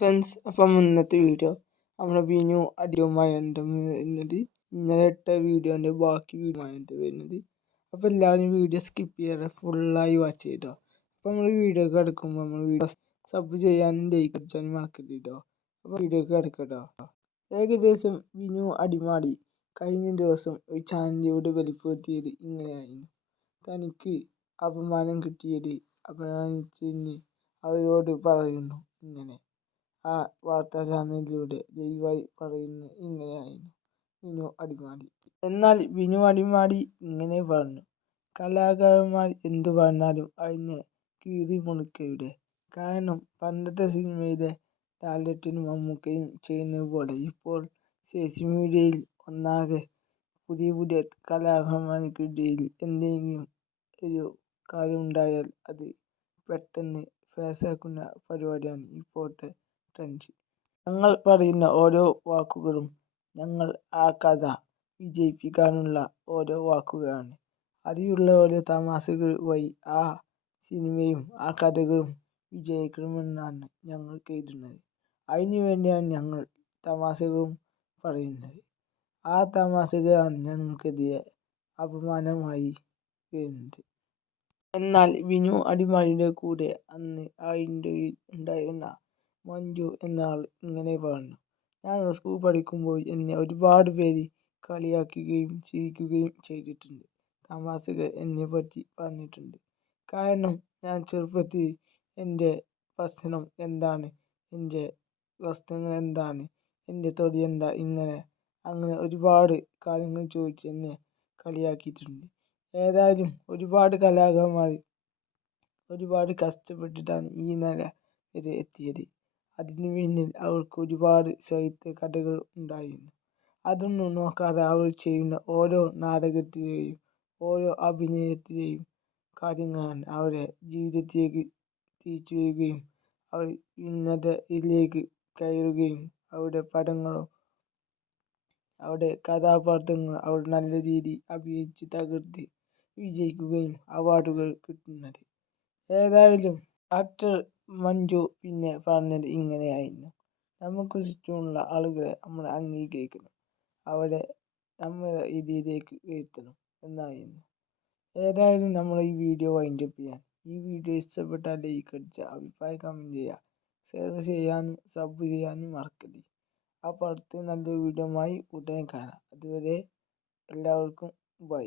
Friends അപ്പം ഇന്നത്തെ video നമ്മുടെ വീഞ്ഞു അടിയുമായിട്ട് വരുന്നത്. ഇന്നലെ ഇട്ട വീഡിയോന്റെ ബാക്കി വീഡിയോ ആയിട്ട് വരുന്നത്. അപ്പോൾ എല്ലാവരും വീഡിയോ സ്കിപ്പ് ചെയ്യാതെ ഫുള്ളായി വാച്ച് ചെയ്തോ. അപ്പോൾ നമ്മൾ വീഡിയോ കിടക്കുമ്പോൾ നമ്മൾ വീഡിയോ സബ് ചെയ്യാനും ലൈക്ക് അടിച്ചാലും മറക്കരുത് കേട്ടോ അപ്പോൾ വീഡിയോ കിടക്കട്ടോ ഏകദേശം വിനു അടിമാടി. കഴിഞ്ഞ ദിവസം ഒരു ചാനലിലൂടെ വെളിപ്പെടുത്തിയത് ഇങ്ങനെയായിരുന്നു. തനിക്ക് അപമാനം കിട്ടിയത് അപമാനിച്ചതിന് അവരോട് പറയുന്നു ഇങ്ങനെ. ആ വാർത്താ ചാനലിലൂടെ ലൈവായി പറയുന്നത് ഇങ്ങനെയായിരുന്നു വിനു അടിമാലി. എന്നാൽ വിനു അടിമാലി ഇങ്ങനെ പറഞ്ഞു കലാകാരന്മാർ എന്തു പറഞ്ഞാലും അതിനെ കീറി മുറിക്കരുത് കാരണം പണ്ടത്തെ സിനിമയിലെ ലാലേട്ടനും മമ്മൂക്കയും ചെയ്യുന്നത് പോലെ ഇപ്പോൾ സോഷ്യൽ മീഡിയയിൽ ഒന്നാകെ പുതിയ പുതിയ കലാകാരന്മാർക്കിടയിൽ എന്തെങ്കിലും ഒരു കാര്യം ഉണ്ടായാൽ അത് പെട്ടെന്ന് ഫേസാക്കുന്ന പരിപാടിയാണ് ഇപ്പോഴത്തെ ട്രെൻഡ്. ഞങ്ങൾ പറയുന്ന ഓരോ വാക്കുകളും ഞങ്ങൾ ആ കഥ വിജയിപ്പിക്കാനുള്ള ഓരോ വാക്കുകളാണ് അതിലുള്ള ഓരോ തമാശകൾ വഴി ആ സിനിമയും ആ കഥകളും വിജയിക്കണമെന്നാണ് ഞങ്ങൾ കരുതുന്നത്. അതിനു വേണ്ടിയാണ് ഞങ്ങൾ തമാശകളും പറയുന്നത്. ആ തമാശകളാണ് ഞങ്ങൾക്കെതിരെ അപമാനമായി വരുന്നത്. എന്നാൽ വിനു അടിമാലിയുടെ കൂടെ അന്ന് ആ ഇന്റർവ്യൂവിൽ ഉണ്ടായിരുന്ന മഞ്ജു എന്ന ആൾ ഇങ്ങനെ പറഞ്ഞു. ഞാൻ സ്കൂൾ പഠിക്കുമ്പോൾ എന്നെ ഒരുപാട് പേര് കളിയാക്കുകയും ചിരിക്കുകയും ചെയ്തിട്ടുണ്ട്. തമാശകൾ എന്നെപ്പറ്റി പറഞ്ഞിട്ടുണ്ട്. കാരണം ഞാൻ ചെറുപ്പത്തിൽ എന്റെ ഭക്ഷണം എന്താണ്? എന്റെ വസ്ത്രങ്ങൾ എന്താണ്? എന്റെ തൊടി എന്താ? ഇങ്ങനെ അങ്ങനെ ഒരുപാട് കാര്യങ്ങൾ ചോദിച്ച് എന്നെ കളിയാക്കിയിട്ടുണ്ട്. ഏതായാലും ഒരുപാട് കലാകാരന്മാർ ഒരുപാട് കഷ്ടപ്പെട്ടിട്ടാണ് ഈ നില വരെ എത്തിയത്. അതിനു പിന്നിൽ അവൾക്ക് ഒരുപാട് സാഹിത്യ കഥകൾ ഉണ്ടായിരുന്നു. അതൊന്നും നോക്കാതെ അവൾ ചെയ്യുന്ന ഓരോ നാടകത്തിലെയും ഓരോ അഭിനയത്തിലെയും കാര്യങ്ങളാണ് അവരെ ജീവിതത്തിലേക്ക് തിരിച്ചു വരികയും അവർ ഉന്നതയിലേക്ക് കയറുകയും അവരുടെ പടങ്ങളും അവരുടെ കഥാപാത്രങ്ങൾ അവർ നല്ല രീതിയിൽ അഭിനയിച്ച് തകർത്ത് വിജയിക്കുകയും അവാർഡുകൾ കിട്ടുന്നത്. ഏതായാലും ആക്ടർ മഞ്ജു പിന്നെ പറഞ്ഞത് ഇങ്ങനെയായിരുന്നു. നമുക്ക് ചുറ്റുമുള്ള ആളുകളെ നമ്മൾ അംഗീകരിക്കണം. അവരെ നമ്മൾ രീതിയിലേക്ക് എത്തണം എന്നായിരുന്നു. ഏതായാലും നമ്മൾ ഈ വീഡിയോ വൈൻഡ് അപ്പ് ചെയ്യാൻ. ഈ വീഡിയോ ഇഷ്ടപ്പെട്ടാൽ ലൈക്ക് അടിച്ച അഭിപ്രായം കമന്റ് ചെയ്യുക. ഷെയർ ചെയ്യാനും സബ് ചെയ്യാനും മറക്കരുത് അപ്പോൾ അടുത്ത നല്ലൊരു വീഡിയോയുമായി ഉടനെ കാണാം. അതുവരെ എല്ലാവർക്കും ബൈ